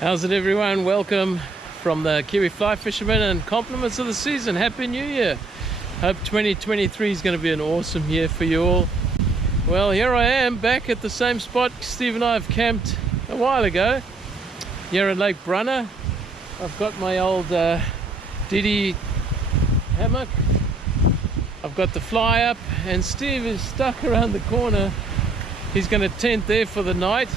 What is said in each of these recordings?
How's it, everyone? Welcome from the Kiwiflyfisherman and compliments of the season. Happy New Year. Hope 2023 is going to be an awesome year for you all. Well, here I am back at the same spot Steve and I have camped a while ago, here at Lake Brunner. I've got my old DD hammock. I've got the fly up, and Steve is stuck around the corner. He's going to tent there for the night.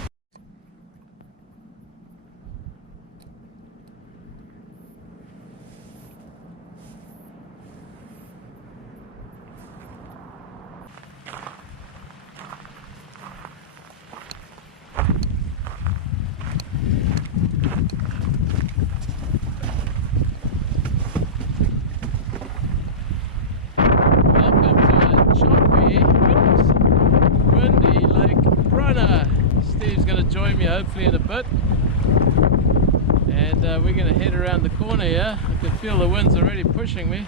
Steve's going to join me hopefully in a bit, and we're going to head around the corner here. I can feel the wind's already pushing me,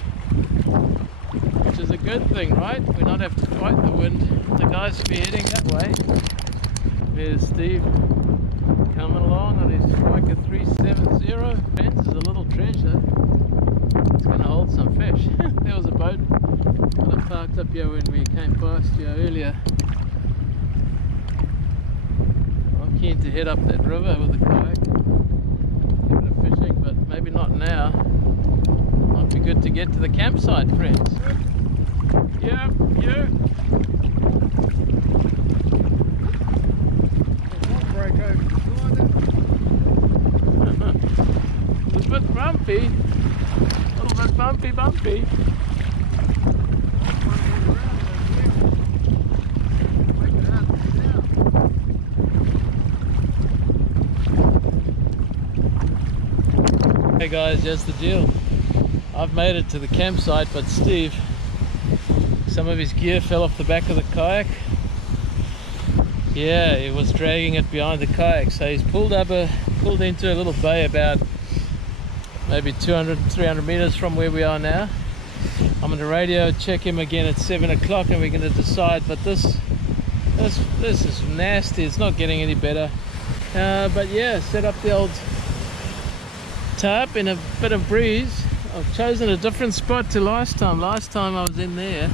which is a good thing, right? We don't have to fight the wind. The guys will be heading that way. There's Steve coming along on his striker 370. Friends, is a little treasure. It's going to hold some fish. There was a boat kind of parked up here when we came past here earlier. Keen to head up that river with the kayak, a bit of fishing, but maybe not now. Might be good to get to the campsite, friends. Yeah. Break over. It's a bit bumpy, a little bit bumpy. Hey guys, here's the deal. I've made it to the campsite, but Steve, some of his gear fell off the back of the kayak. Yeah, he was dragging it behind the kayak, so he's pulled into a little bay about maybe 200-300 meters from where we are now. I'm going to radio check him again at 7 o'clock, and we're going to decide. But this is nasty. It's not getting any better. But yeah, set up the old tarp in a bit of breeze. I've chosen a different spot to last time. Last time I was in there.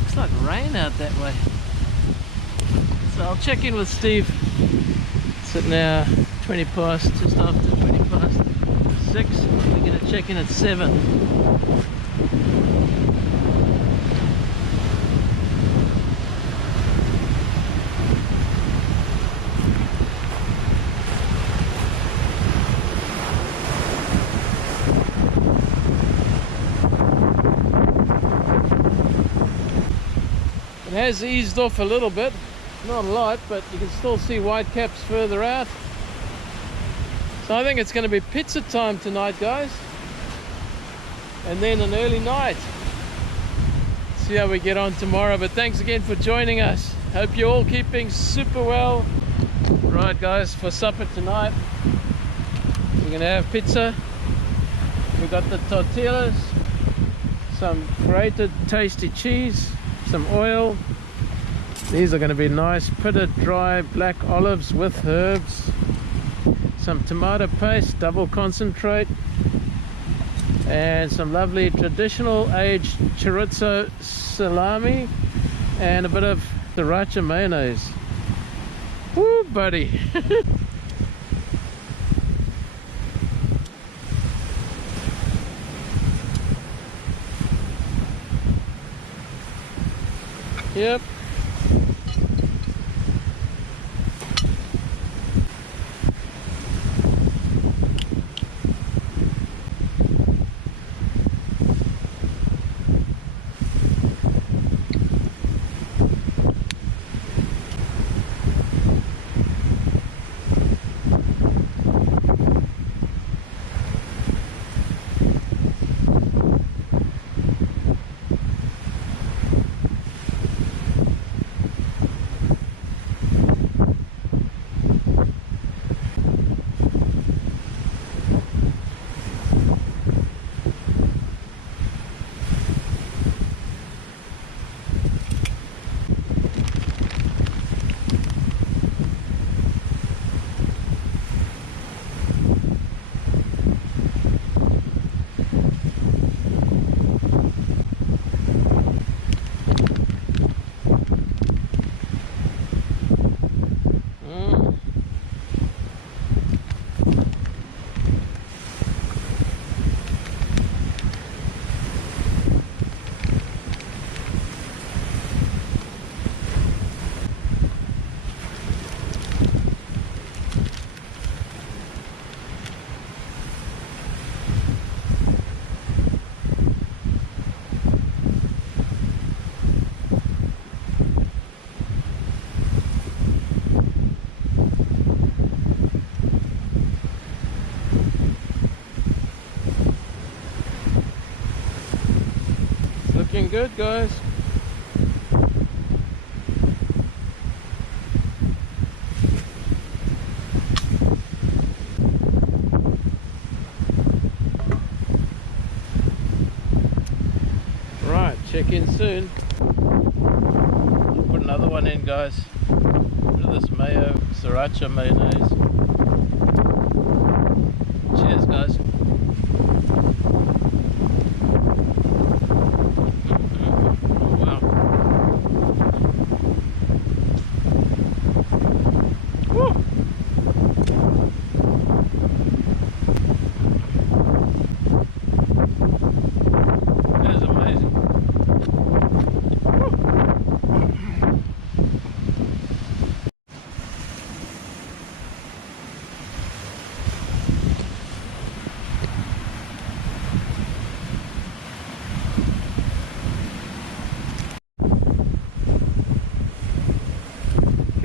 Looks like rain out that way. So I'll check in with Steve. It's at now 20 past, just after 20 past 6. We're going to check in at 7. It has eased off a little bit, not a lot, but you can still see white caps further out. So I think it's going to be pizza time tonight, guys, and then an early night. See how we get on tomorrow. But thanks again for joining us. Hope you're all keeping super well. Right guys, for supper tonight we're going to have pizza. We've got the tortillas, some grated tasty cheese, some oil. These are going to be nice pitted dry black olives with herbs, some tomato paste, double concentrate, and some lovely traditional aged chorizo salami, and a bit of sriracha mayonnaise. Woo, buddy. Yep. Looking good, guys. Right, check in soon. I'll put another one in, guys. Bit of this mayo, sriracha mayonnaise. Cheers, guys.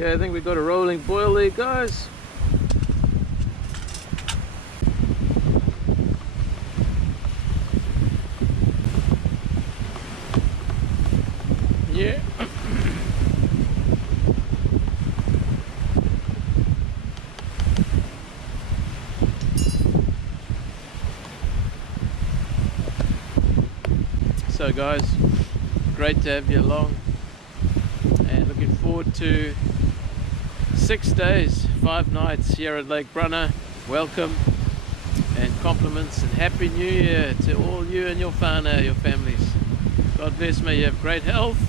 Okay, I think we got a rolling boil there, guys. Yeah. So guys, great to have you along, and looking forward to 6 days, 5 nights here at Lake Brunner. Welcome and compliments and Happy New Year to all you and your whānau, your families. God bless, may you have great health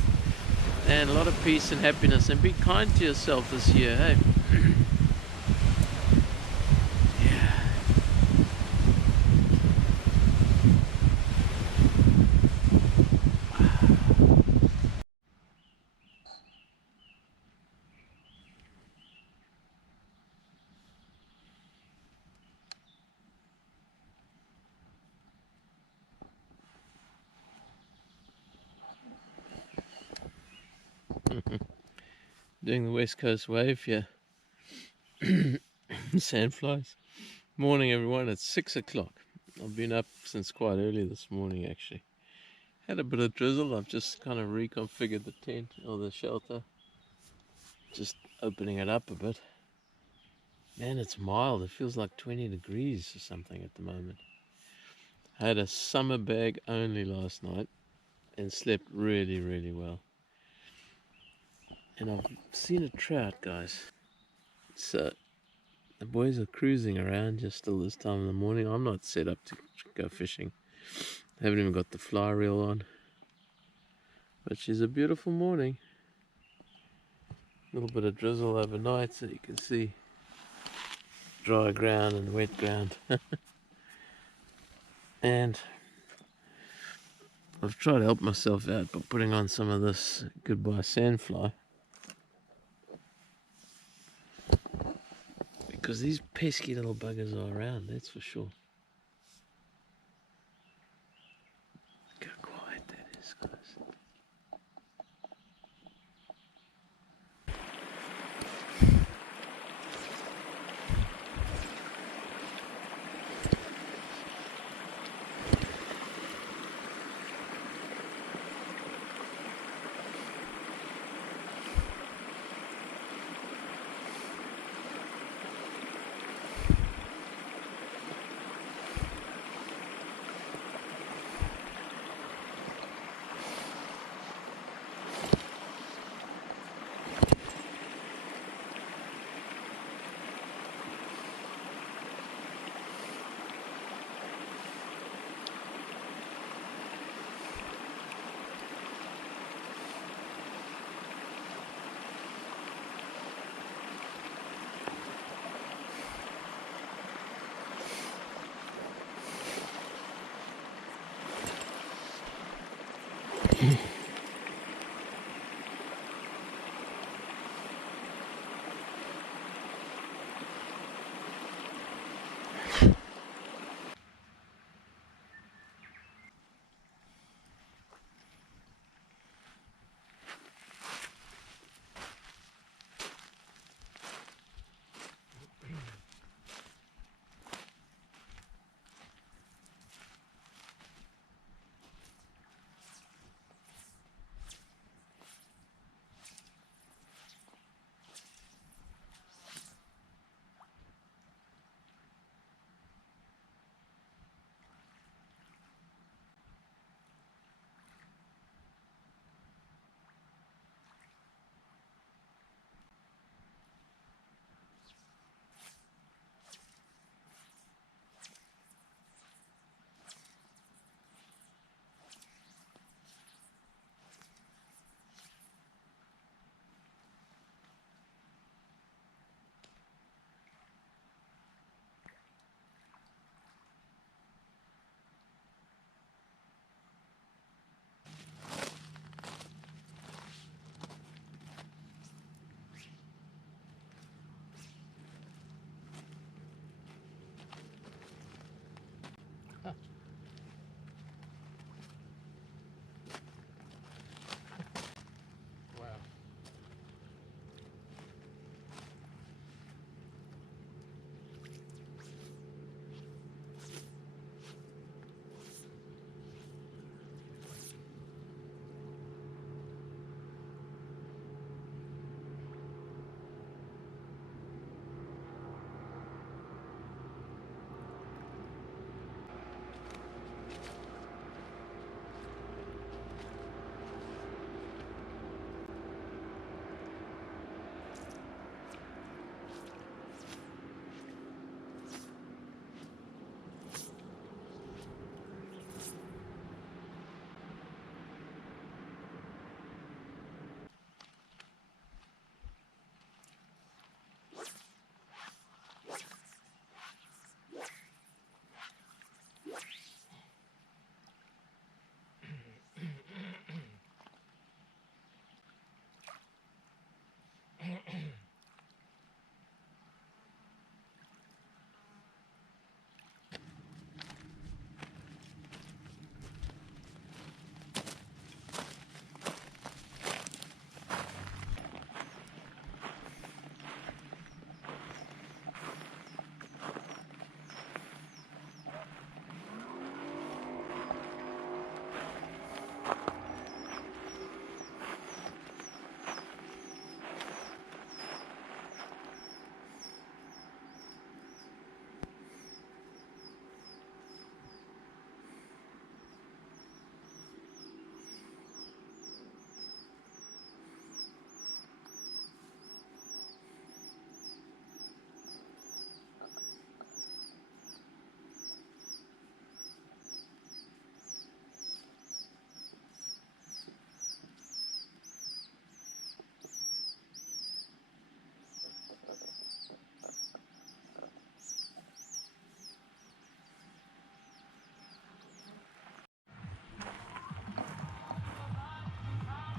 and a lot of peace and happiness, and be kind to yourself this year, hey? Doing the West Coast wave here. Sandflies. Morning everyone, it's 6 o'clock. I've been up since quite early this morning actually. Had a bit of drizzle. I've just kind of reconfigured the tent or the shelter. Just opening it up a bit. Man, it's mild. It feels like 20 degrees or something at the moment. I had a summer bag only last night and slept really, really well. And I've seen a trout, guys. So the boys are cruising around just still this time in the morning. I'm not set up to go fishing. I haven't even got the fly reel on. But she's a beautiful morning. A little bit of drizzle overnight so you can see dry ground and wet ground. And I've tried to help myself out by putting on some of this Goodbye Sandfly. Because these pesky little buggers are around, that's for sure. Look how quiet that is, guys.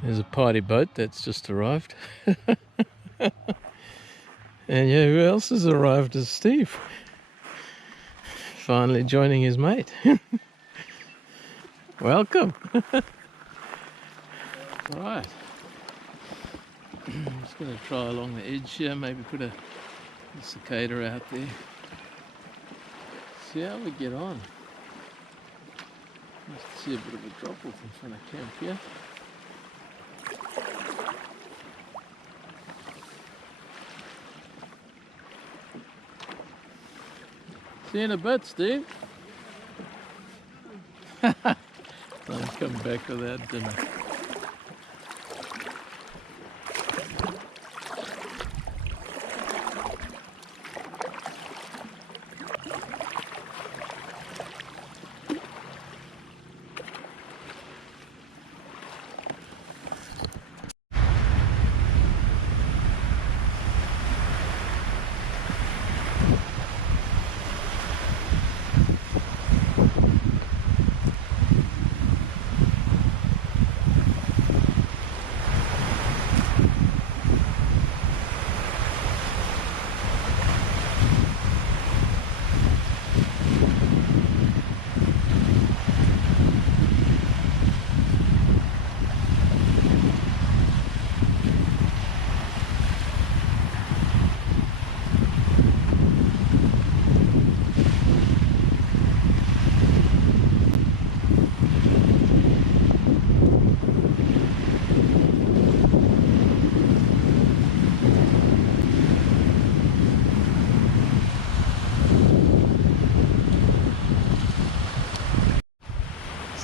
There's a party boat that's just arrived. And yeah, who else has arrived is Steve. Finally joining his mate. Welcome. Right. I'm just going to try along the edge here, maybe put a cicada out there. See how we get on. Must see a bit of a drop off in front of camp here. See you in a bit, Steve. Don't come back without dinner.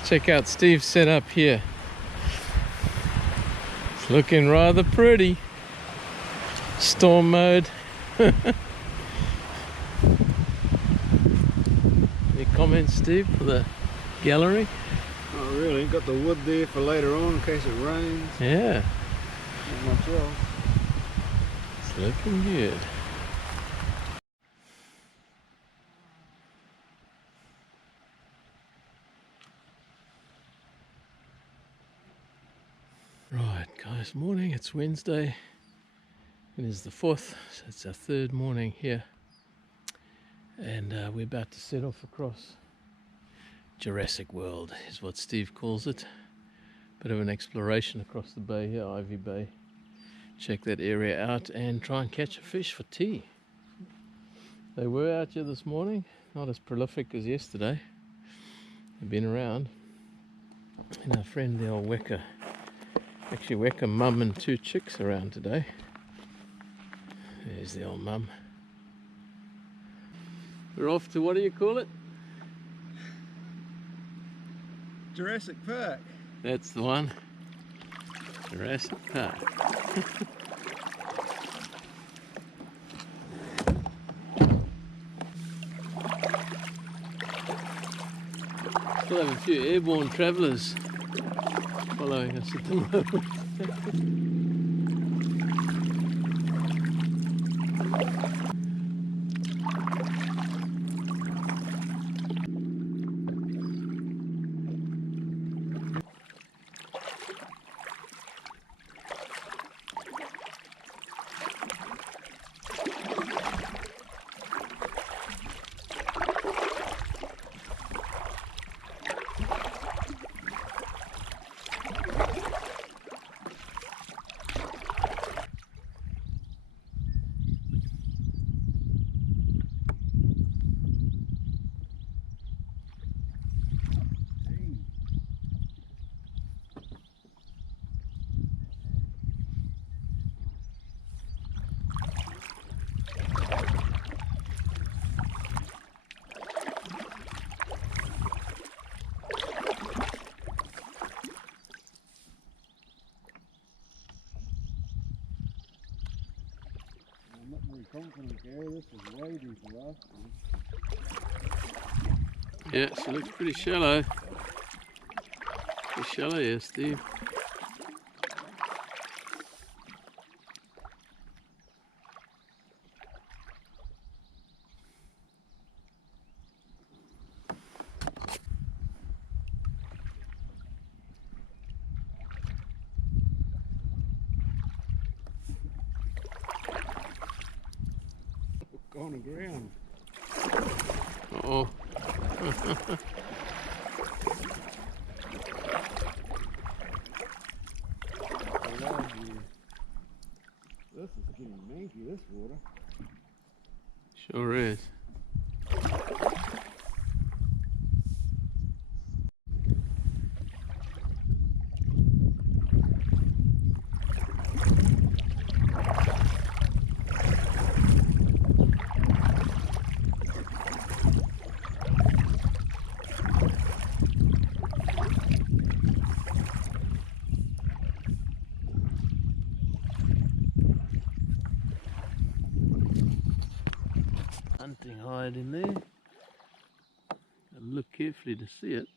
Check out Steve's setup here. It's looking rather pretty. Storm mode. Any comments, Steve, for the gallery? Not really. Got the wood there for later on in case it rains. Yeah. Not much else. It's looking good. Right, guys, morning. It's Wednesday. It is the 4th, so it's our third morning here. And we're about to set off across Jurassic World, is what Steve calls it. Bit of an exploration across the bay here, Ivy Bay. Check that area out and try and catch a fish for tea. They were out here this morning, not as prolific as yesterday. They've been around. And our friend the old Weka, actually Weka mum and 2 chicks around today. There's the old mum. We're off to, what do you call it? Jurassic Park. That's the one. Jurassic Park. Still have a few airborne travellers following us at the moment. I'm not very confident, Gary. This is way deep for us. Yeah, she looks pretty shallow. Pretty shallow, yeah, Steve. on the ground. Oh. This is getting manky, this water. Sure is. Hunting hide in there. And look carefully to see it.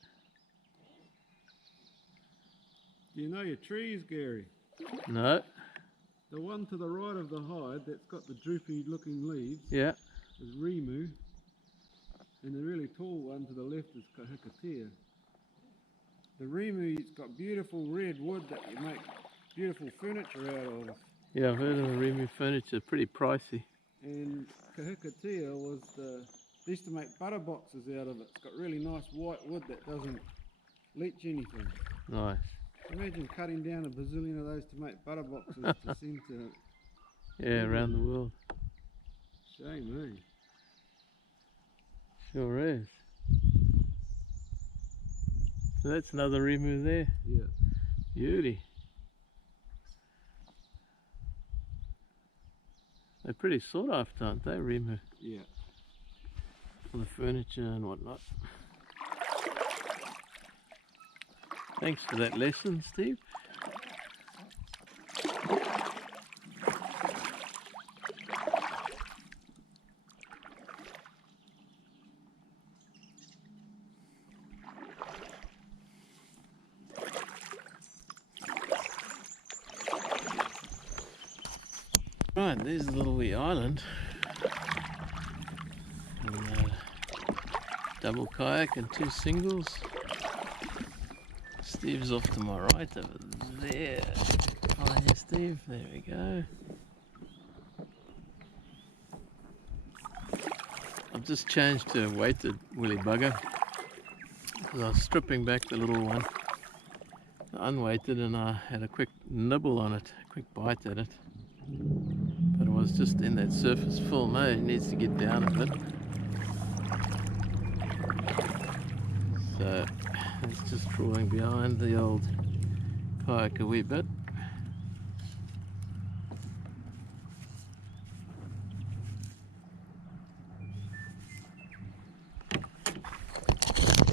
Do you know your trees, Gary? No. The one to the right of the hide that's got the droopy looking leaves Yeah. is Rimu, and the really tall one to the left is a.k.a. The Rimu's got beautiful red wood that you make beautiful furniture out of. Yeah, I've heard of the Remu furniture, pretty pricey. And a.k.a. was they used to make butter boxes out of it. It's got really nice white wood that doesn't leach anything. Nice. Imagine cutting down a bazillion of those to make butter boxes to send to... Yeah, around the world. Shame, eh? Sure is. So that's another Remu there. Yeah. Beauty. They're pretty sought after, aren't they, Remu? Yeah. For the furniture and whatnot. Thanks for that lesson, Steve. Right, there's the little wee island. And, double kayak and 2 singles. Steve's off to my right over there. Find you, Steve. There we go. I've just changed to a weighted willy bugger because I was stripping back the little one, unweighted, and I had a quick nibble on it, a quick bite at it. But it was just in that surface film. It needs to get down a bit. So it's just drawing behind the old kayak a wee bit.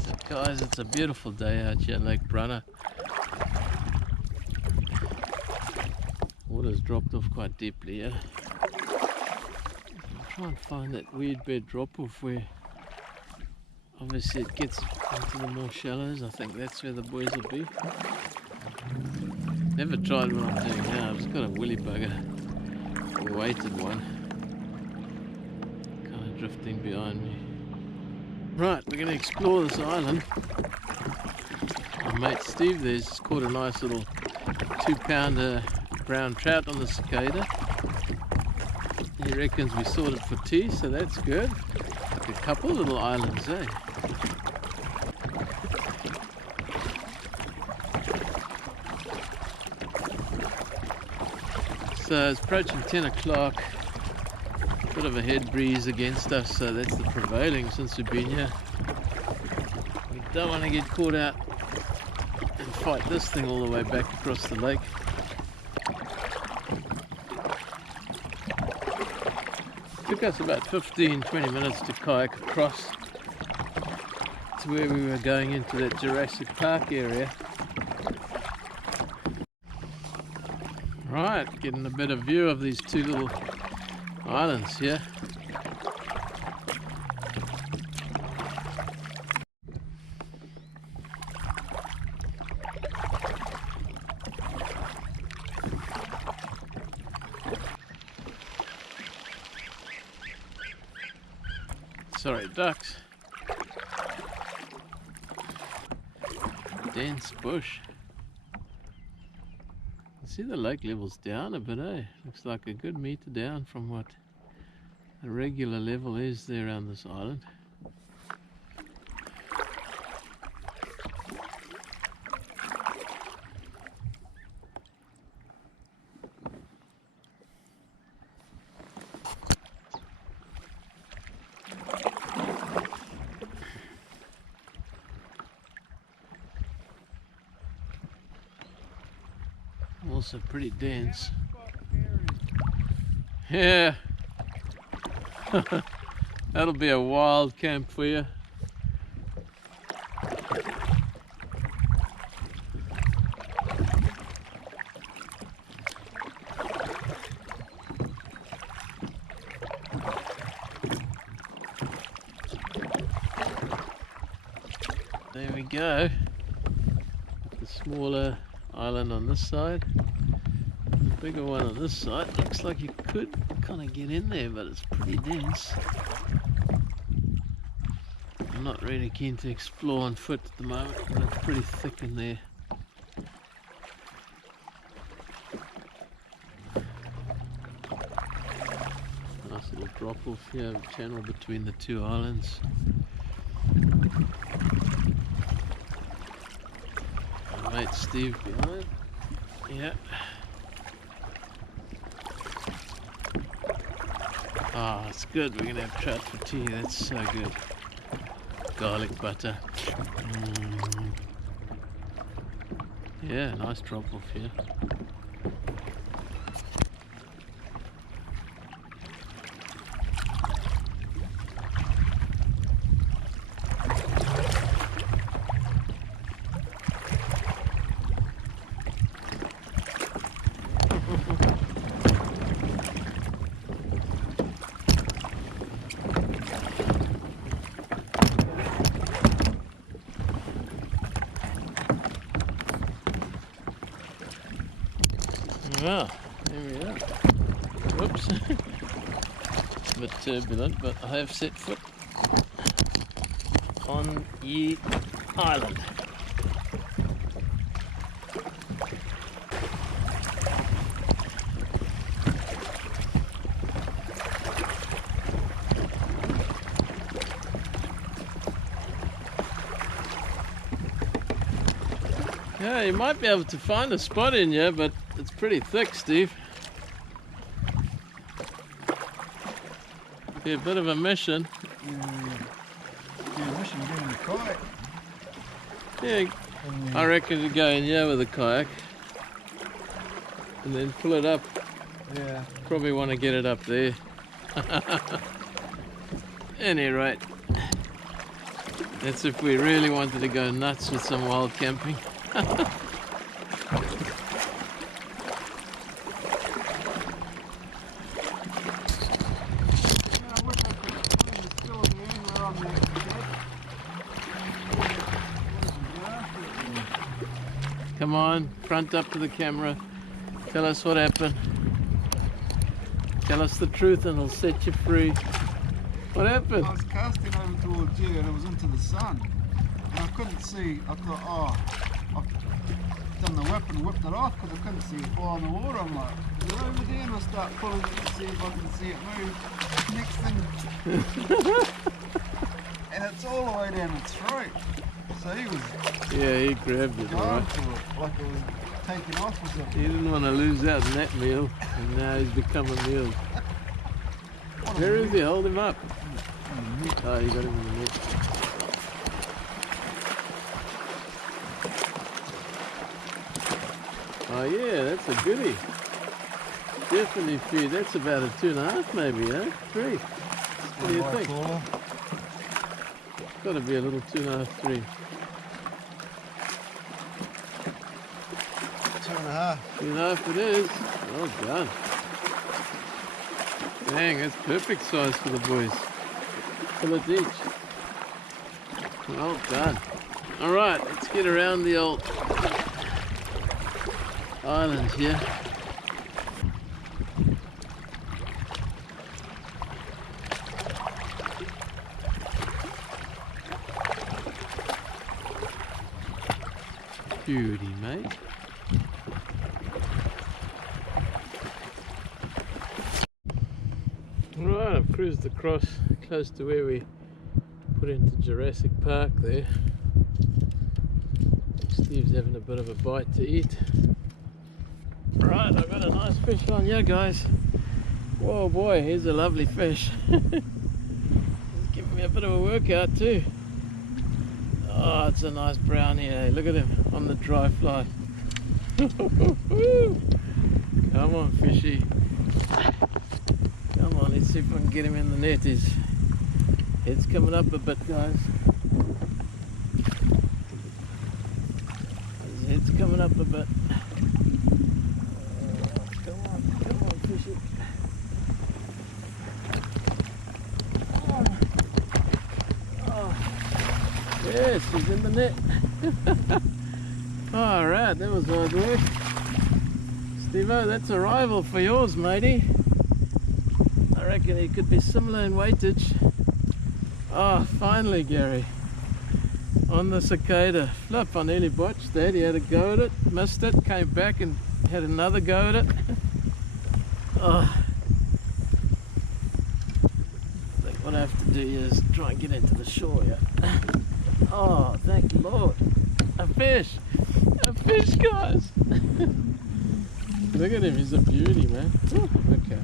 So guys, it's a beautiful day out here in Lake Brunner. Water's dropped off quite deeply here. I'll try and find that weird bed drop off where obviously it gets into the more shallows. I think that's where the boys will be. Never tried what I'm doing now. I've just got a willy bugger, a weighted one, kind of drifting behind me. Right, we're going to explore this island. My mate Steve there's just caught a nice little 2-pounder brown trout on the cicada. He reckons we sorted for tea, so that's good. Like a couple little islands, eh? So it's approaching 10 o'clock. Bit of a head breeze against us, so that's the prevailing since we've been here. We don't want to get caught out and fight this thing all the way back across the lake. Took us about 15-20 minutes to kayak across to where we were going into that Jurassic Park area. Right, getting a better view of these 2 little islands here. Sorry, ducks. Dense bush. You see the lake level's down a bit, eh? Looks like a good meter down from what a regular level is there on this island. Also pretty dense. Yeah. That'll be a wild camp for you. There we go. The smaller island on this side, the bigger one on this side. Looks like you could kind of get in there, but it's pretty dense. I'm not really keen to explore on foot at the moment, but it's pretty thick in there. Nice little drop off here, channel between the two islands. Mate Steve behind. Yeah. Ah, it's good. We're gonna have trout for tea. That's so good. Garlic butter. Yeah, nice drop off here. Well, there we are. Whoops. A bit turbulent, but I have set foot on Ye Island. Yeah, you might be able to find a spot in here, but it's pretty thick, Steve. Be a bit of a mission. Yeah, mission getting the kayak. Yeah, I reckon to go in here with a kayak and then pull it up. Yeah. Probably want to get it up there. Any rate, that's if we really wanted to go nuts with some wild camping. Come on, front up to the camera. Tell us what happened. Tell us the truth and it'll set you free. What happened? I was casting over towards you and it was into the sun. And I couldn't see. I thought, oh, I've done the whip and whipped it off because I couldn't see it fly in the water. I'm like, you're over there, and I start pulling it to see if I can see it move. Next thing, and it's all the way down its throat. So he was, yeah, he grabbed it, going right? for it, like it was taking off or something. He didn't want to lose out in that meal, and now he's become a meal. Where is he? Hold him up. Oh, you got him in the net. Oh yeah, that's a goodie. Definitely few. That's about a 2.5 maybe, eh? 3. What do you think? Got to be a little 2.5, 3. 2.5. 2.5 it is. Well done. Dang, that's perfect size for the boys. Fill it each. Well done. Alright, let's get around the old island here. Beauty, mate. Right, I've cruised across close to where we put into Jurassic Park there. Steve's having a bit of a bite to eat. Right, I've got a nice fish on here, guys. Whoa boy, here's a lovely fish. He's giving me a bit of a workout too. Oh, it's a nice brown here. Look at him on the dry fly. Come on, fishy. Come on, let's see if I can get him in the net. His head's coming up a bit, guys. His head's coming up a bit. Come on, fishy. Yes, he's in the net. Alright, that was hard work. Steve-o, that's a rival for yours, matey. I reckon he could be similar in weightage. Oh, finally, Gary. On the cicada. Flip, I nearly botched that. He had a go at it, missed it, came back and had another go at it. Oh. I think what I have to do is try and get into the shore here. Oh, thank the Lord. A fish! A fish, guys! Look at him, he's a beauty, man. Ooh, okay.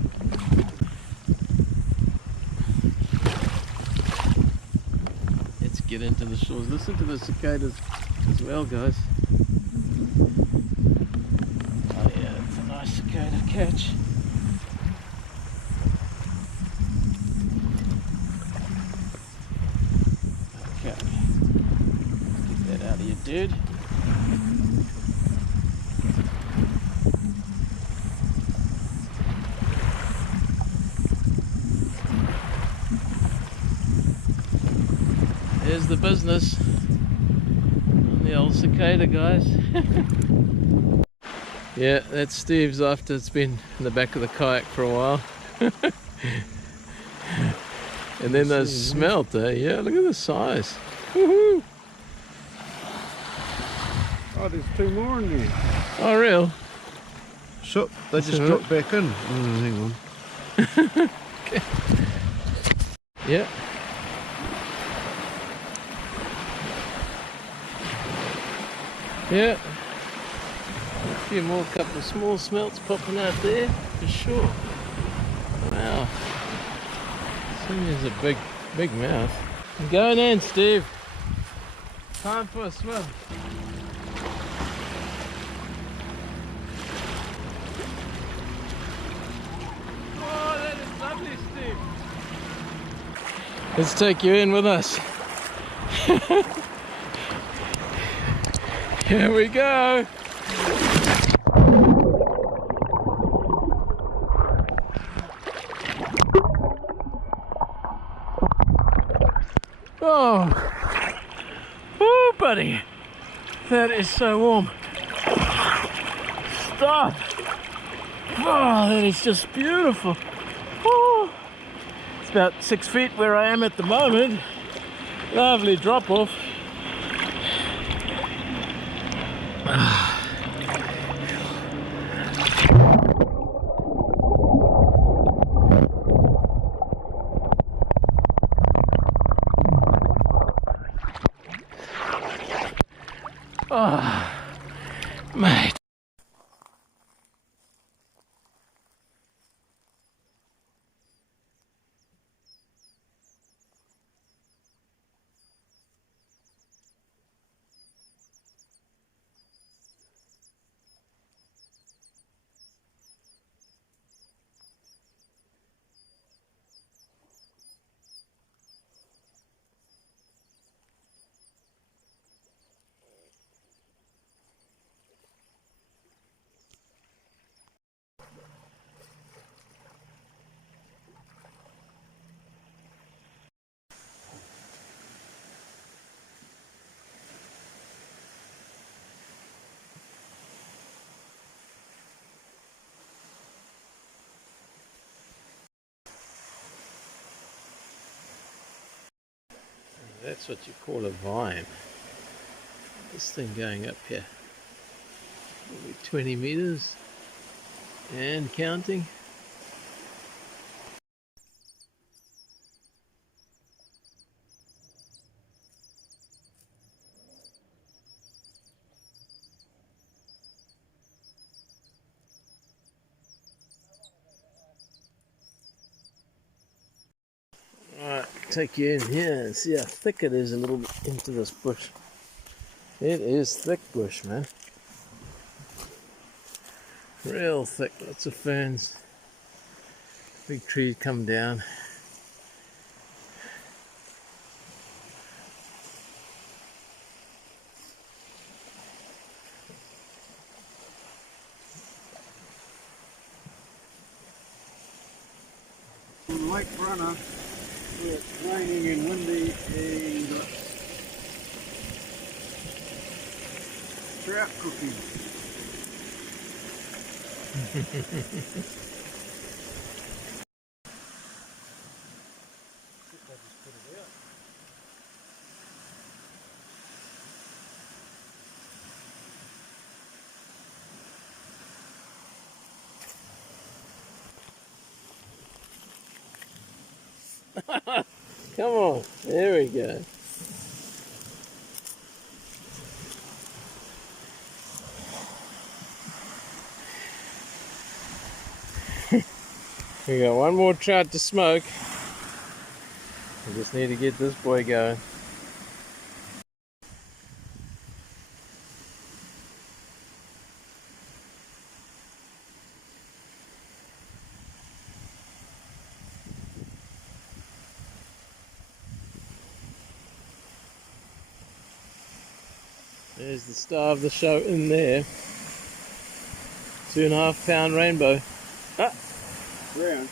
Let's get into the shores. Listen to the cicadas as well, guys. Oh yeah, it's a nice cicada catch. Okay. Get that out of you, dude. There's the business on the old cicada, guys. Yeah, that's Steve's after it's been in the back of the kayak for a while. And then those smelt, eh? Yeah, look at the size. Woohoo! Oh, there's two more in there. Oh, real? So, they just dropped back in. Hang on. Okay. Yeah. Yeah. A few more, couple of small smelts popping out there, for sure. Wow. This thing is a big mouth. I'm going in, Steve. Time for a swim. Oh, that is lovely, Steve. Let's take you in with us. Here we go. Oh, oh, buddy, that is so warm. Stop. Oh, that is just beautiful. Oh. It's about 6 feet where I am at the moment. Lovely drop off. Oh, mate. That's what you call a vine. This thing going up here. Probably 20 meters and counting. take you in here and see how thick it is a little bit into this bush. It is thick bush, man. Real thick, lots of ferns. Big trees come down. On Lake Brunner, where it's raining and windy, and trout cooking. Come on, there we go. We got one more trout to smoke. We just need to get this boy going. There's the star of the show in there. 2.5 pound rainbow. Ah, Brown.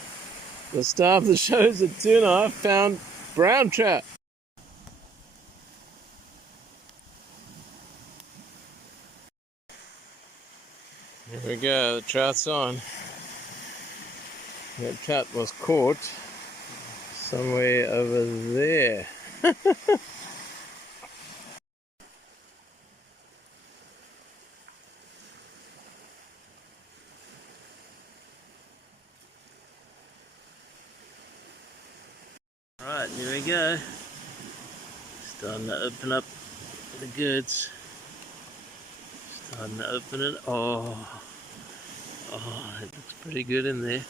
the star of the show is a 2.5 pound brown trout. Here we go, the trout's on. That trout was caught somewhere over there. Right, here we go. Starting to open up the goods. Starting to open it. Oh, it looks pretty good in there.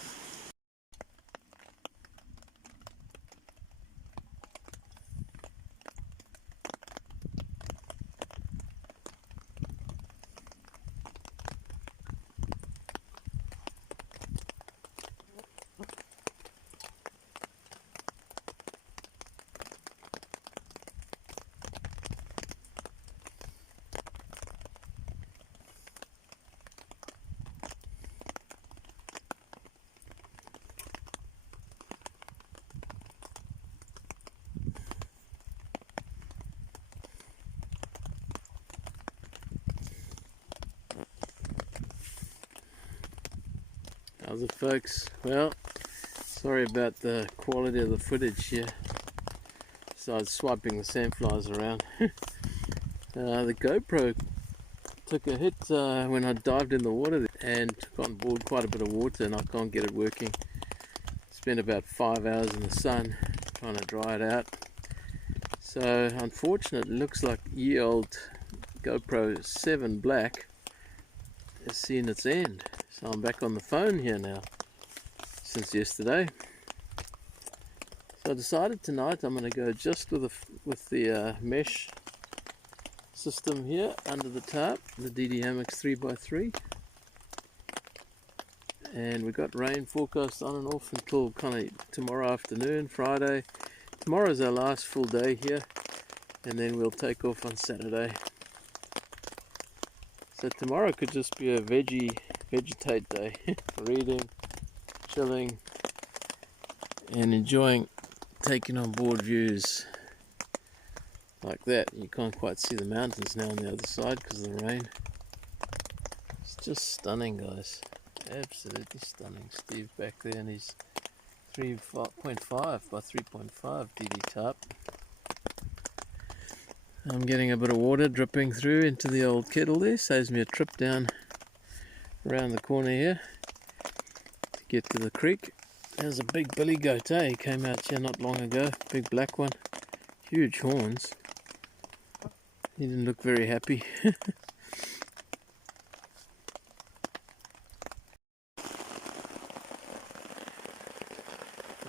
How's it, folks? Well, sorry about the quality of the footage here. Started swiping the sandflies around. The GoPro took a hit when I dived in the water and took on board quite a bit of water, and I can't get it working. Spent about 5 hours in the sun trying to dry it out. So unfortunately, it looks like ye old GoPro 7 Black has seen its end. So I'm back on the phone here now since yesterday. So I decided tonight I'm going to go just with the mesh system here under the tarp, the DD Hammocks 3x3. And we got rain forecast on and off until kind of tomorrow afternoon, Friday. Tomorrow's our last full day here, and then we'll take off on Saturday. So tomorrow could just be a vegetate day, reading, chilling, and enjoying taking on board views like that. You can't quite see the mountains now on the other side because of the rain. It's just stunning, guys. Absolutely stunning. Steve back there in his 3.5 by 3.5 DD tarp. I'm getting a bit of water dripping through into the old kettle there. Saves me a trip down around the corner here to get to the creek. There's a big billy goat, He came out here not long ago. Big black one. Huge horns. He didn't look very happy.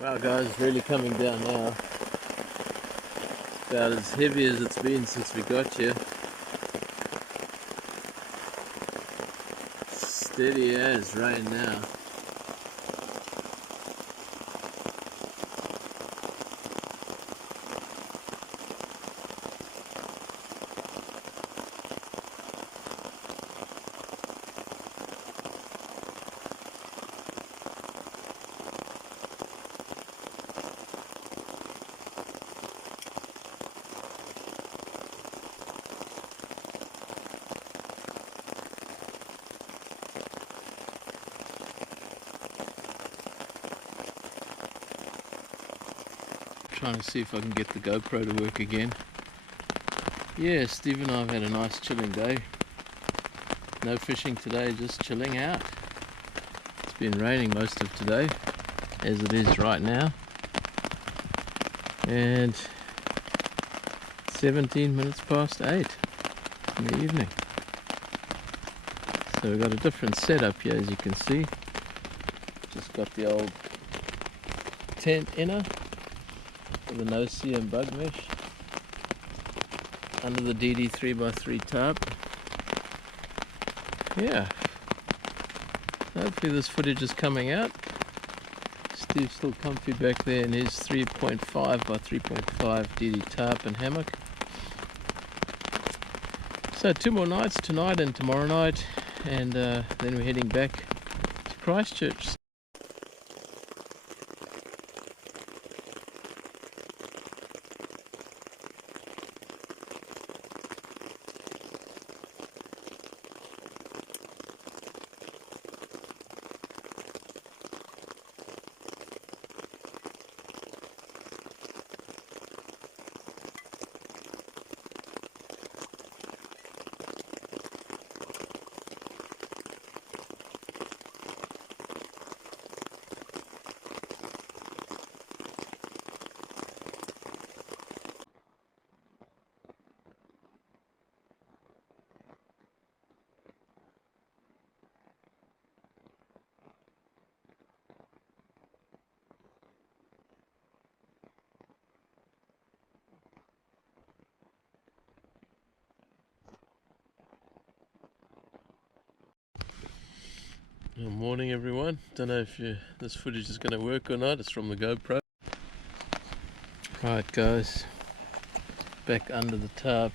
Wow, guys, really coming down now. About as heavy as it's been since we got here. Steady as rain now. Trying to see if I can get the GoPro to work again. Yeah, Steve and I have had a nice chilling day. No fishing today, just chilling out. It's been raining most of today, as it is right now. And 17 minutes past 8 in the evening. So we've got a different setup here, as you can see. Just got the old tent inner with a no-see and bug mesh under the DD 3x3 tarp. Yeah, hopefully this footage is coming out. Steve's still comfy back there in his 3.5 by 3.5 DD tarp and hammock. So 2 more nights, tonight and tomorrow night, and then we're heading back to Christchurch. Good morning everyone. Don't know if this footage is going to work or not. It's from the GoPro. Right guys, back under the tarp,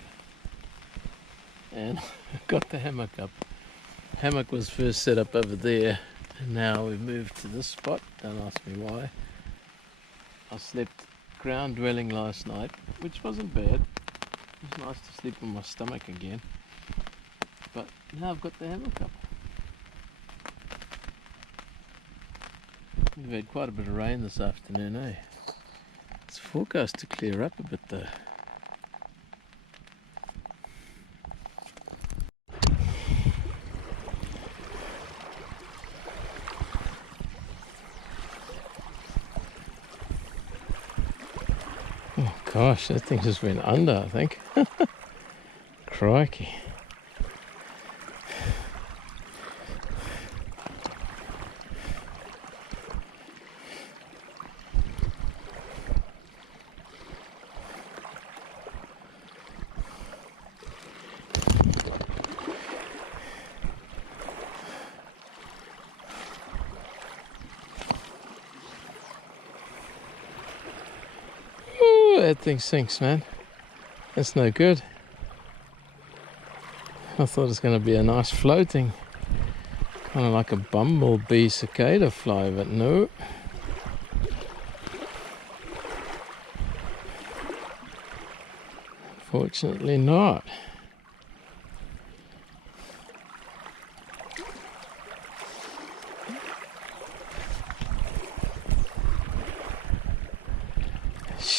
and got the hammock up. Hammock was first set up over there, and now we've moved to this spot. Don't ask me why. I slept ground dwelling last night, which wasn't bad. It was nice to sleep on my stomach again, but now I've got the hammock up. We've had quite a bit of rain this afternoon, eh? It's forecast to clear up a bit though. Oh gosh, that thing just went under, I think. Crikey. That thing sinks, man. That's no good. I thought it was going to be a nice floating, kind of like a bumblebee cicada fly, but no. Fortunately not.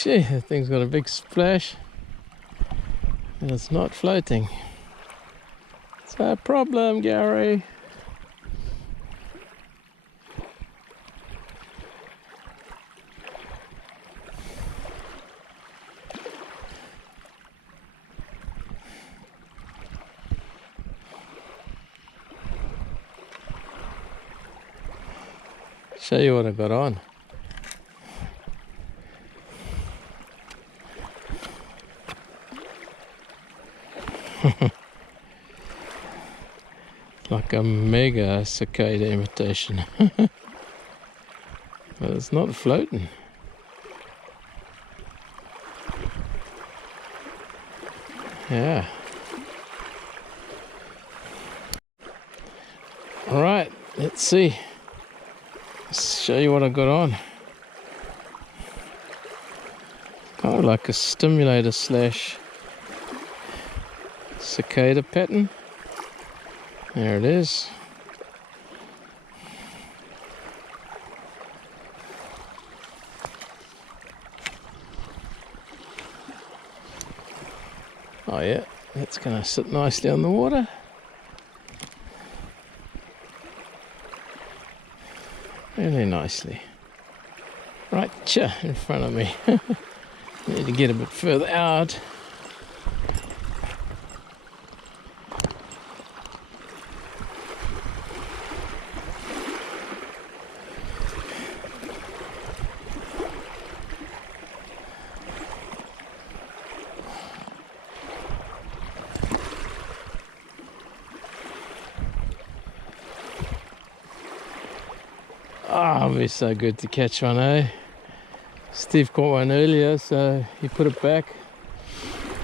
Gee, that thing's got a big splash and it's not floating. It's a problem, Gary. Show you what I got on. Like a mega cicada imitation. But it's not floating. Yeah. Alright, let's see. Let's show you what I got on. Kind of like a stimulator slash cicada pattern. There it is. Oh yeah, that's going to sit nicely on the water. Really nicely. Right in front of me. Need to get a bit further out. Ah, it'll be so good to catch one, eh? Steve caught one earlier, so he put it back.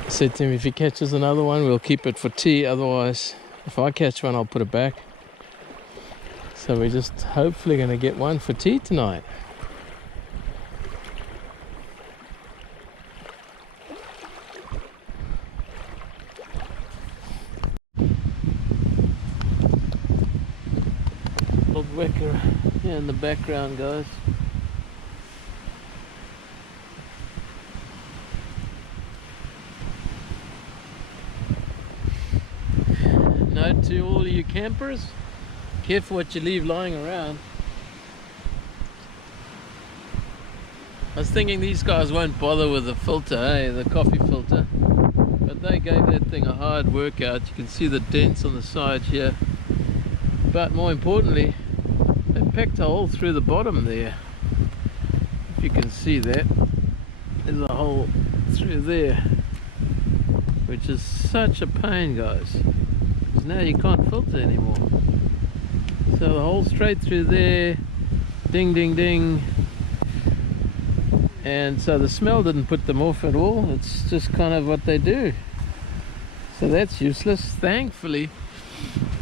I said to him, if he catches another one, we'll keep it for tea. Otherwise, if I catch one, I'll put it back. So we're just hopefully going to get one for tea tonight. Old Wecker here in the background, guys. Note to all you campers, careful what you leave lying around. I was thinking these guys won't bother with the filter, eh, the coffee filter, but they gave that thing a hard workout. You can see the dents on the side here, but more importantly, they pecked a hole through the bottom there. If you can see that, there's a hole through there, which is such a pain, guys, because now you can't filter anymore. So the hole straight through there, ding ding ding, and so the smell didn't put them off at all. It's just kind of what they do. So that's useless. Thankfully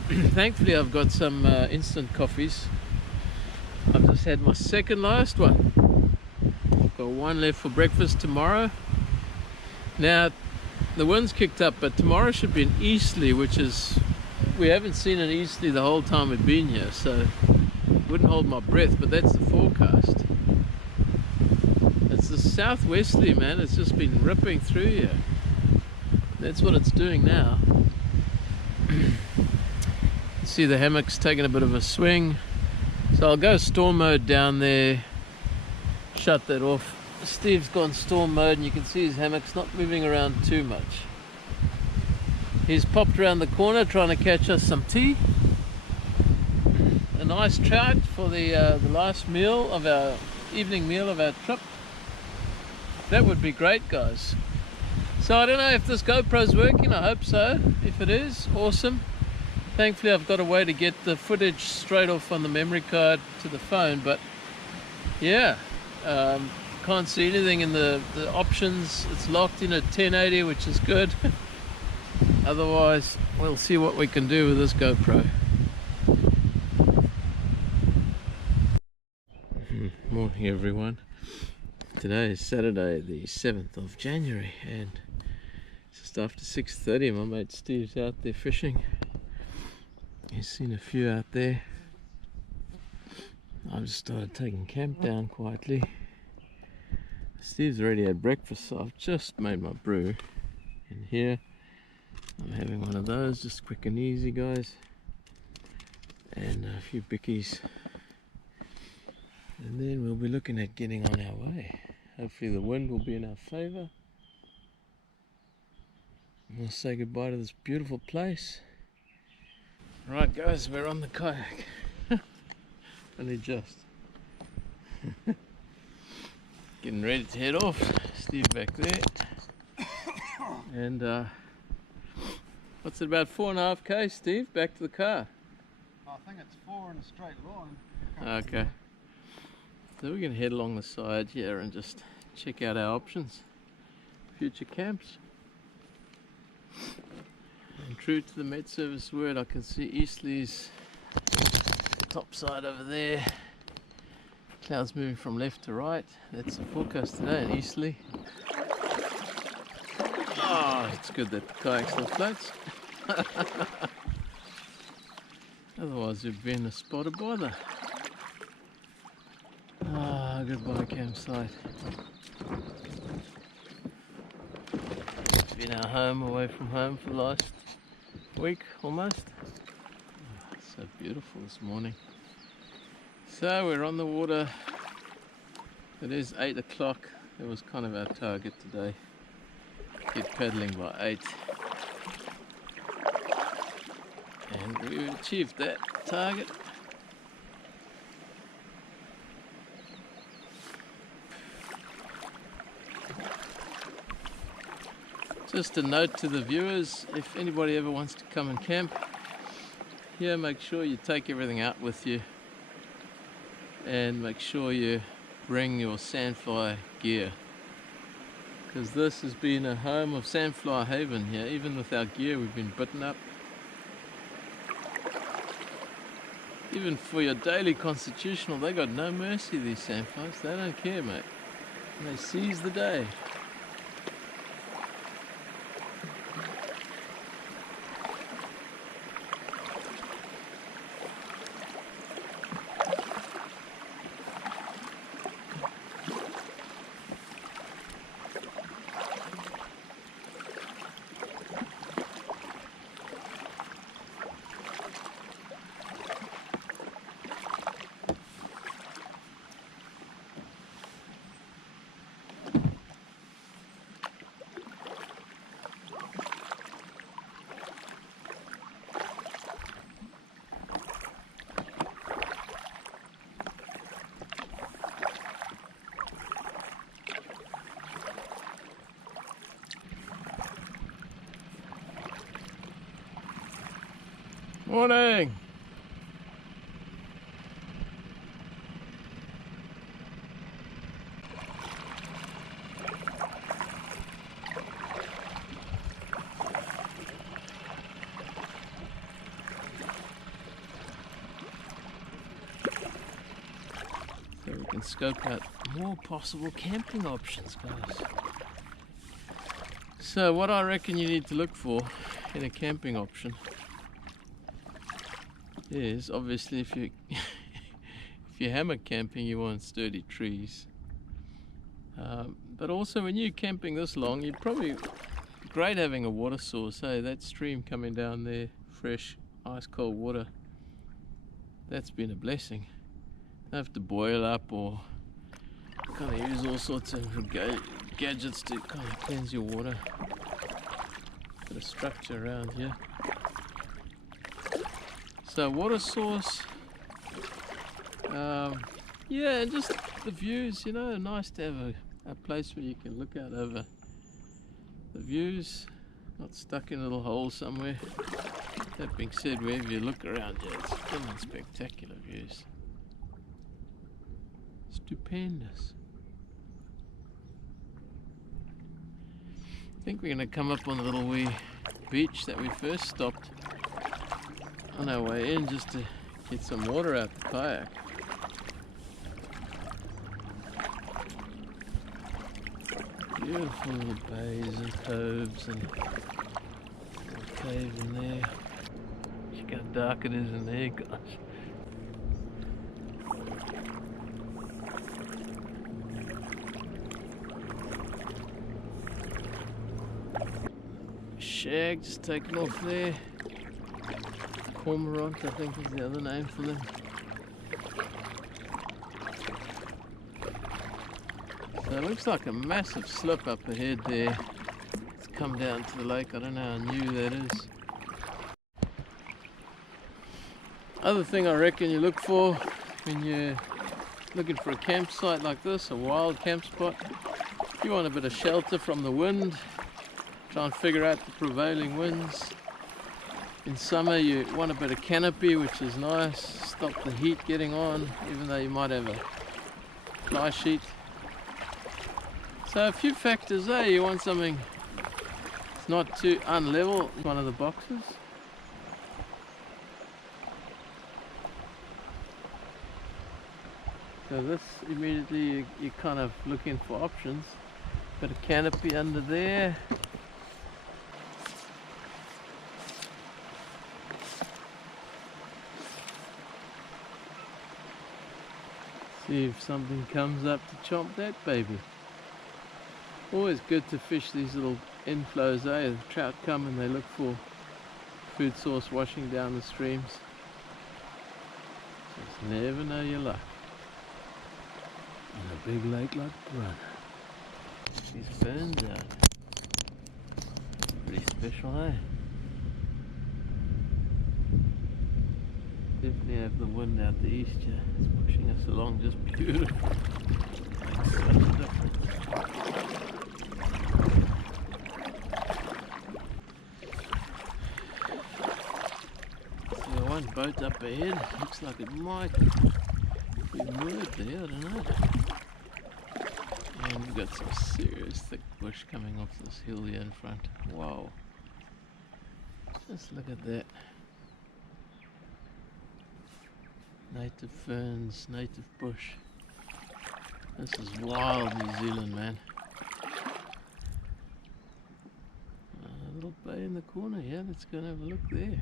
I've got some instant coffees. I've just had my second last one. Got one left for breakfast tomorrow. Now the wind's kicked up, but tomorrow should be an easterly, which is, we haven't seen an easterly the whole time we've been here, so wouldn't hold my breath, but that's the forecast. It's the southwesterly, man. It's just been ripping through here. That's what it's doing now. You see the hammock's taking a bit of a swing, so I'll go storm mode down there, shut that off. Steve's gone storm mode, and you can see his hammock's not moving around too much. He's popped around the corner trying to catch us some tea. A nice trout for the last meal of our evening meal of our trip. That would be great, guys. So I don't know if this GoPro's working. I hope so. If it is, awesome. Thankfully I've got a way to get the footage straight off on the memory card to the phone, but yeah, can't see anything in the options. It's locked in at 1080, which is good. Otherwise we'll see what we can do with this GoPro. Morning everyone. Today is Saturday the 7th of January, and just after 6:30 my mate Steve's out there fishing. He's seen a few out there. I've just started taking camp down quietly. Steve's already had breakfast, so I've just made my brew. And here I'm having one of those, just quick and easy, guys, and a few bickies, and then we'll be looking at getting on our way. Hopefully the wind will be in our favor. We'll say goodbye to this beautiful place. Right guys, we're on the kayak. Only just. Getting ready to head off. Steve back there. And What's it, about 4.5 k, Steve? Back to the car. I think it's 4 in a straight line. Okay. So we can head along the side here and just check out our options. Future camps. And true to the Met Service word, I can see Eastleigh's top side over there. Clouds moving from left to right. That's the forecast today in Eastleigh. Oh, it's good that the kayak still floats. Otherwise we'd be in a spot of bother. Ah, goodbye campsite. It's been our home away from home for the last week almost. Oh, it's so beautiful this morning. So we're on the water. It is 8 o'clock. It was kind of our target today. Get paddling by 8. And we've achieved that target. Just a note to the viewers, if anybody ever wants to come and camp here, make sure you take everything out with you and make sure you bring your sandfly gear, because this has been a home of sandfly haven here. Even with our gear we've been bitten up. Even for your daily constitutional, they got no mercy, these sandflies. They don't care, mate. They seize the day. Morning! So we can scope out more possible camping options, guys. So what I reckon you need to look for in a camping option is, obviously, if you're hammock camping, you want sturdy trees. But also when you're camping this long, you're probably great having a water source. Hey, that stream coming down there, fresh, ice cold water, that's been a blessing. You don't have to boil up or kind of use all sorts of gadgets to kind of cleanse your water. Bit of structure around here. So water source, yeah, and just the views, you know, nice to have a place where you can look out over the views, not stuck in a little hole somewhere. That being said, wherever you look around here, it's still spectacular views. Stupendous. I think we're going to come up on the little wee beach that we first stopped on our way in, just to get some water out the kayak. Beautiful little bays and coves and a little cave in there. Look how dark it is in there, guys. Shag just taken off there. Cormorant, I think, is the other name for them. So it looks like a massive slip up ahead there. It's come down to the lake. I don't know how new that is. Other thing I reckon you look for when you're looking for a campsite like this, a wild camp spot, you want a bit of shelter from the wind. Try and figure out the prevailing winds. In summer you want a bit of canopy, which is nice, stop the heat getting on, even though you might have a fly sheet. So a few factors there. You want something that's not too unlevel, one of the boxes. So this immediately you're kind of looking for options. Bit of canopy under there. See if something comes up to chomp that baby. Always good to fish these little inflows, eh? The trout come and they look for food source washing down the streams. Just never know your luck. In a big lake like Brunner. These ferns out. Pretty special, eh? Definitely have the wind out the east here. It's pushing us along just beautiful. Makes such a difference. So one boat up ahead. Looks like it might be moored there, I don't know. And we've got some serious thick bush coming off this hill here in front. Wow. Just look at that. Native ferns, native bush. This is wild New Zealand, man. A little bay in the corner, yeah, let's go and have a look there.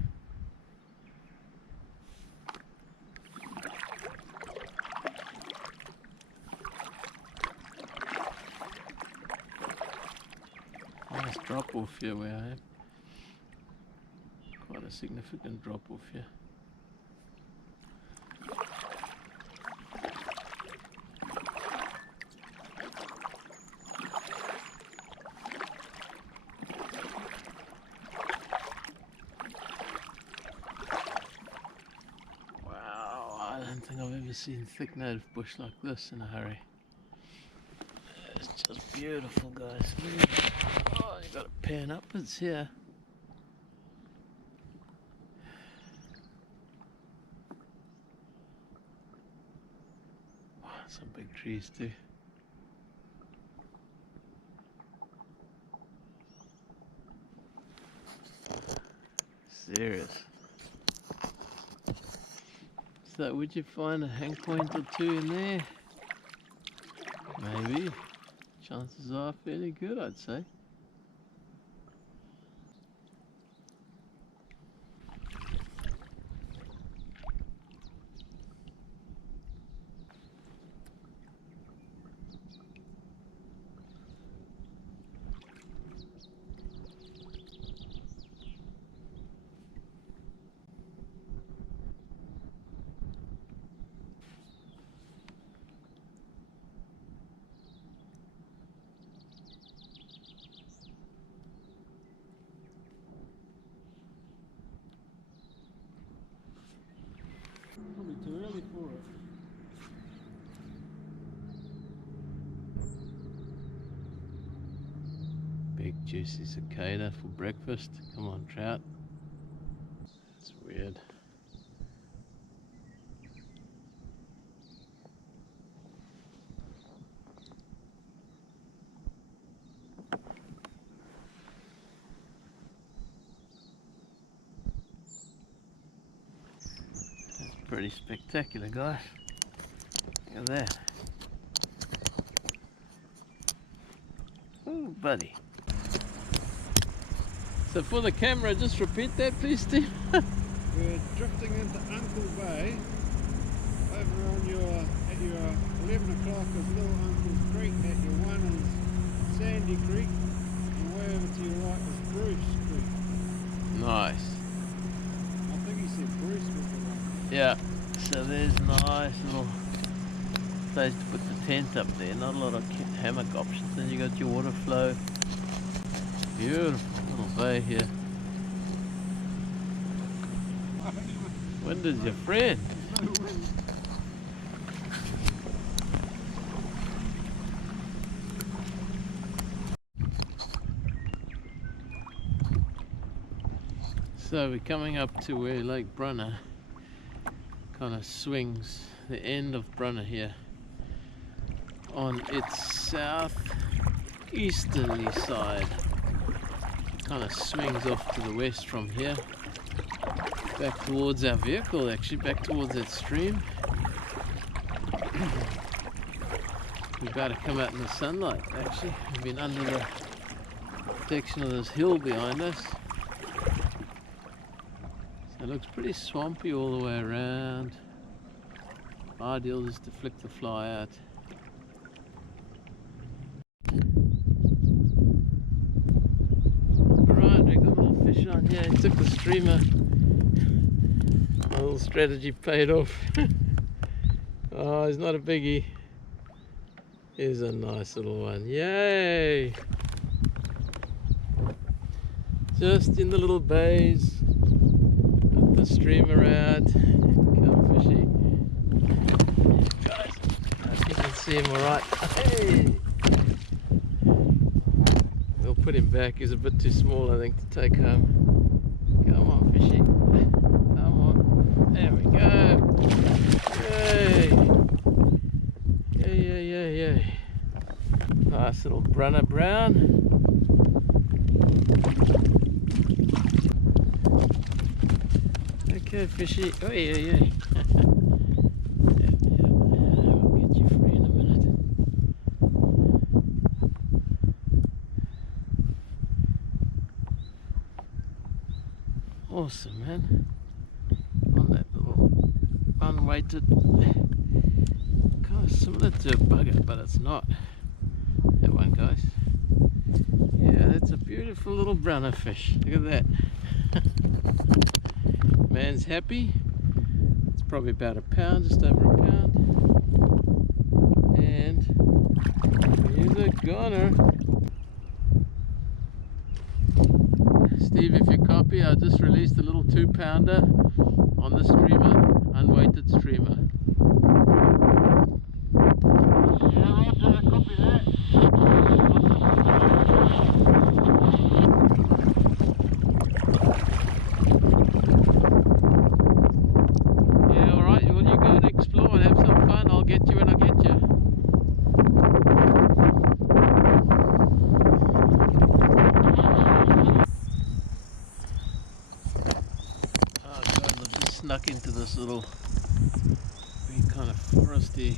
Nice drop off here where I am. Quite a significant drop off here. Seen thick native bush like this in a hurry. It's just beautiful, guys. Oh, you got to pan upwards here. Oh, some big trees too. Serious. So would you find a hang point or two in there? Maybe. Chances are fairly good, I'd say. Probably too early for it. Big juicy cicada for breakfast. Come on, trout. It's weird. Pretty spectacular, guys. Look at that. Ooh, buddy. So for the camera, just repeat that, please, Steve. We're drifting into Uncle Bay. Over on at your 11 o'clock is Little Uncle's Creek. At your 1 is Sandy Creek. And way over to your right is Bruce Creek. Nice. I think he said Bruce was the one. Yeah, so there's a nice little place to put the tent up there. Not a lot of hammock options. Then you got your water flow. Beautiful little bay here. Wind is your friend. So we're coming up to where Lake Brunner kind of swings, the end of Brunner here, on its southeasterly side. Kind of swings off to the west from here, back towards our vehicle, actually, back towards that stream. We're about to come out in the sunlight, actually. We've been under the protection of this hill behind us. So it looks pretty swampy all the way around. Ideal just to flick the fly out. Alright, we got a little fish on here. He took the streamer. My little strategy paid off. Oh, he's not a biggie. Here's a nice little one. Yay! Just in the little bays. Put the streamer out. Come fishy. Guys, I hope you can see him alright. Hey! We'll put him back. He's a bit too small, I think, to take home. Come on, fishy. Come on. There we go. Yay! Yay. Nice little Brunner brown. Okay, fishy. Oh, yeah. Yeah. I'll get you free in a minute. Awesome, man. On that little unweighted, kind of similar to a bugger, but it's not. That one, guys. Yeah, that's a beautiful little Brunner fish. Look at that. Man's happy. It's probably about a pound, just over a pound. And here's a goner. Steve, if you copy, I just released a little 2-pounder on the streamer, unweighted streamer. Yeah, Roger, copy that. Yeah, alright, well, you go and explore and have some fun. I'll get you when I get you. Oh God, I've just snuck into this little kind of foresty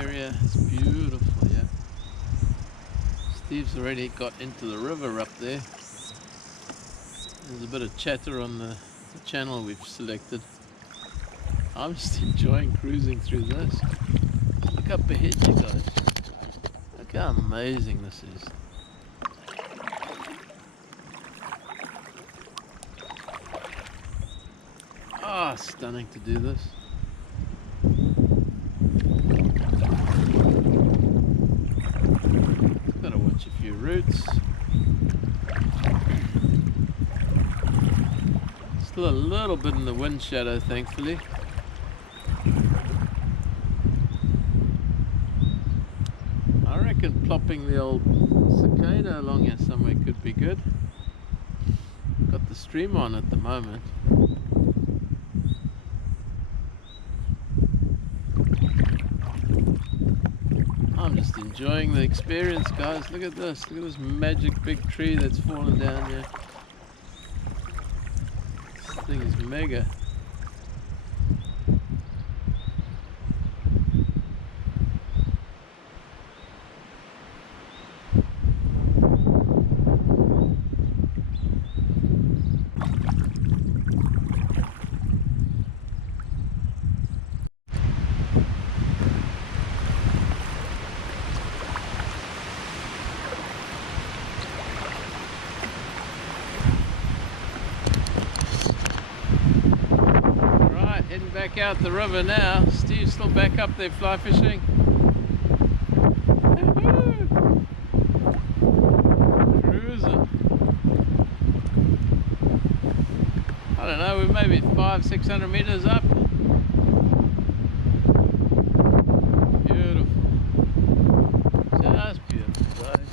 area. It's beautiful, yeah. Steve's already got into the river up there. There's a bit of chatter on the channel we've selected. I'm just enjoying cruising through this. Look up ahead, you guys. Look how amazing this is. Ah, stunning to do this. Gotta watch a few roots. Still a little bit in the wind shadow, thankfully. I reckon plopping the old cicada along here somewhere could be good. Got the stream on at the moment. I'm just enjoying the experience, guys. Look at this. Look at this magic big tree that's fallen down here. This thing is mega. Back out the river now. Steve's still back up there fly fishing. Cruising. I don't know, we're maybe 500-600 meters up. Beautiful. Just beautiful, guys.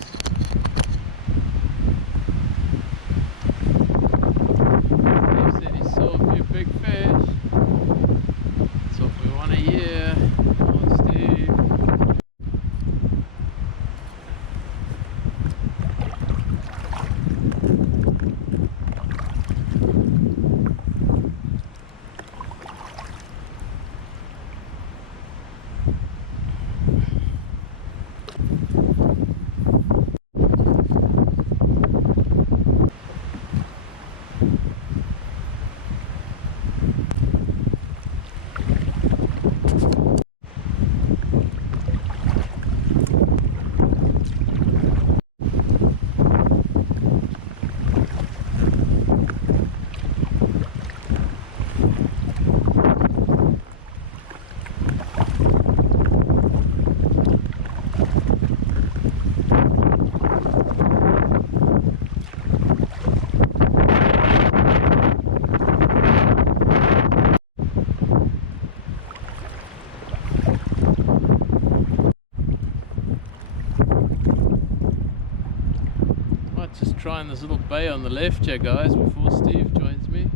trying this little bay on the left here, guys, before Steve joins me.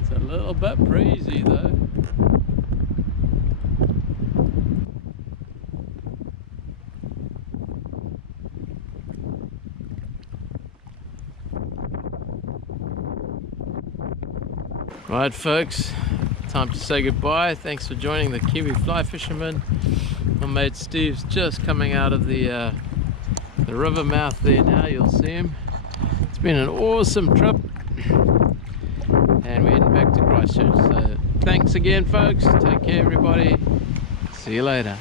It's a little bit breezy though. Right folks, time to say goodbye. Thanks for joining the Kiwiflyfisherman. My mate Steve's just coming out of the river mouth there now, you'll see him. It's been an awesome trip and we're heading back to Christchurch. So thanks again folks, take care everybody, see you later.